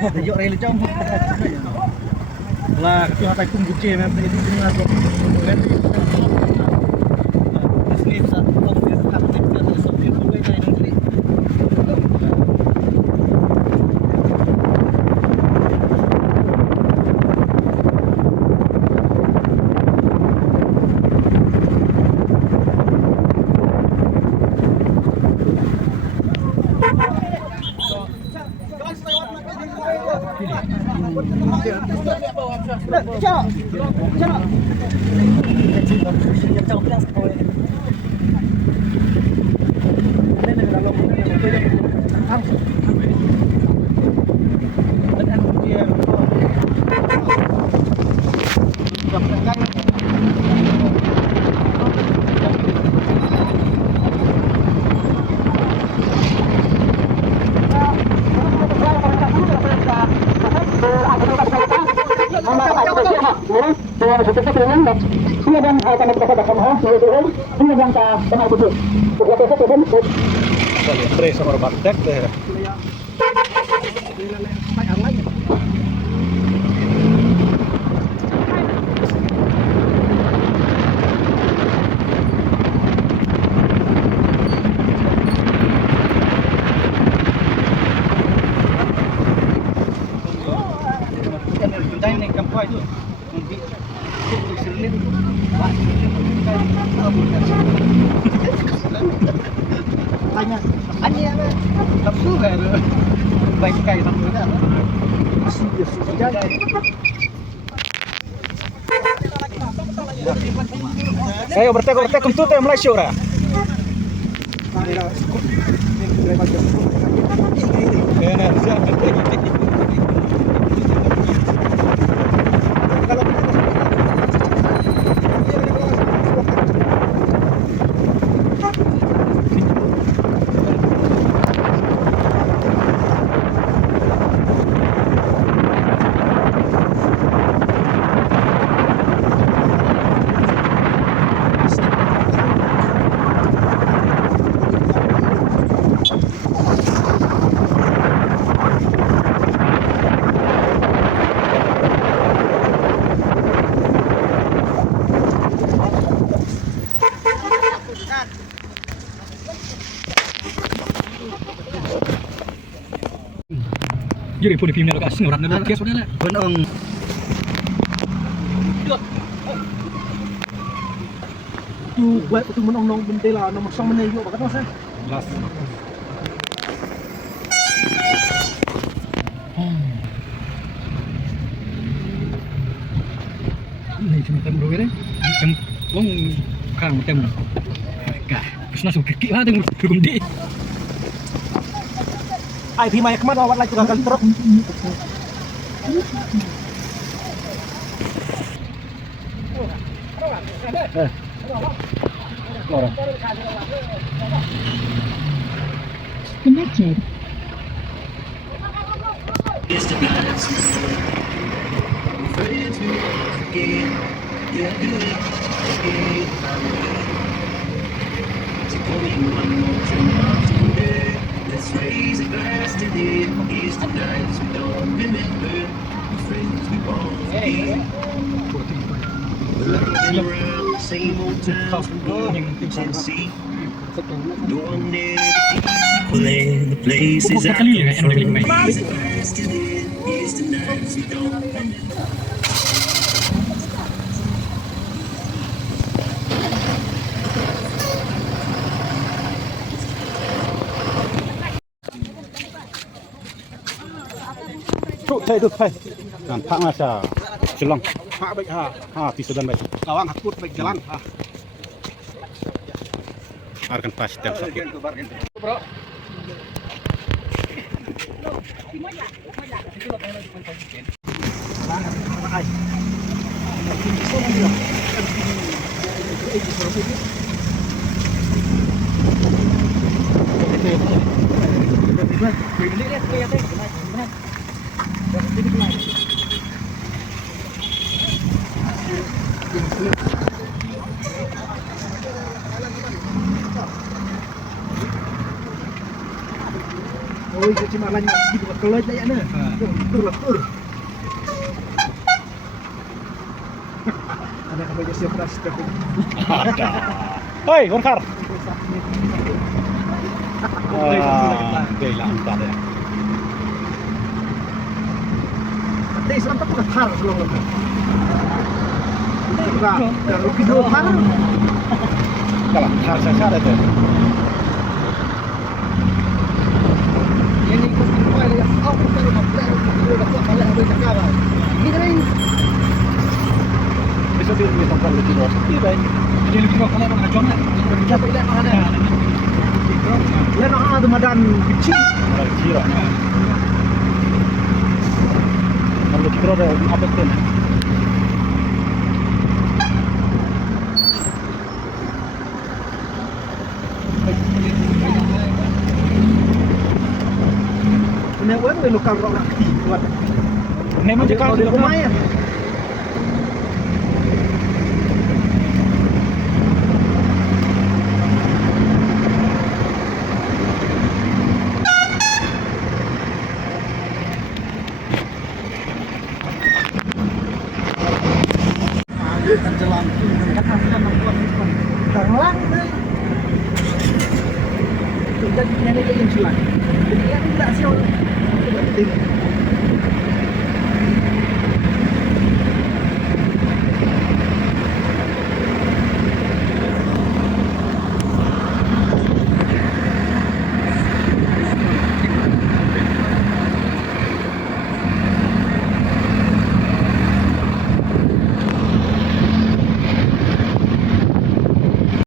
Tayo relo jam. Lah, itu apa itu buce memang itu jelas kok. Sini bisa kok dia tak dia terus dia boleh kayak nanti. Pre sama baktek deh. Tanya, anjing apa? Nafsu gak lu? Baik sekali nafsu gak? Ayo bertek untuk tem mulai show ra. Jadi pun di filmnya lokasi orang ada kias sudah lah. Benong. Tu buat tu menong bendela nomor sang meneh yo bakat mas. Jelas. Ini cuma tem bro ini. Cem wong kang tem. Kah, wis langsung kiki ha tem gede. Ai phi mai kemat awat lagi kali truk. Connected. Let's raise a glass to the years to nights we don't remember, the friends we won't forget. We're running around the same old town from Gordon to Tennessee. No one ever equaling the places I come from. Raise a glass to the years to nights we don't remember. Thay được thay. Ngàn phang là sao? Chỉ long. Phang bệnh ha thì sudah baik. Lawang hakut baik jalan ha. Arkan pas tiap sakit. Bro. Ôi, chị mà lanh Kalau aja na. Tur lah tur. Ada apa aja siap ras tapi. Ada. Hei, bongkar. Gila entar ya. Nanti sampai ke tar selalu. Enggak, kalau video tar. Kalau tar saya ada tuh. Ini ikut apa ya? Oh, kita rumah player, kita dapat kalau ada cakap. Ini kan Besok dia tempat lebih luas. Iya, jadi lebih kalau orang macam mana? Kita lihat mana. Ya nak ada madan kecil. Ada kira. Kalau kira ada apa tuh? Ini orang lokal orang aktif buat. Memang Kalau kalau di rumah ya. Terjelang kan akan membuat terlang deh. Jadi nenek yang silat. Jadi yang tidak siul. Penting.